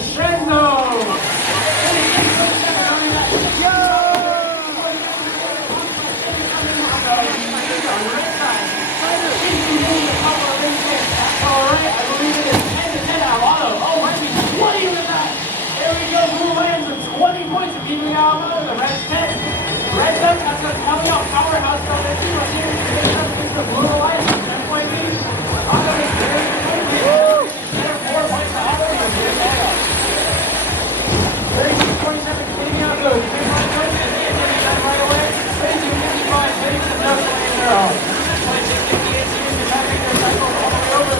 crescendo. Keeping out the red 10. Red 10, that's a coming out powerhouse. So let's see what's here. The blue light, 10 point lead. Otto is very good. 4 points to Otto. 36-27, keeping out those. 3 points good. And he is getting done right away. 32-55, hitting the best way in their own. 26-58, seems to have their cycle all the way over.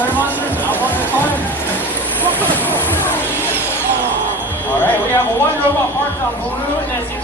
Clairemonster, all right, we have one robot parked on blue, and that's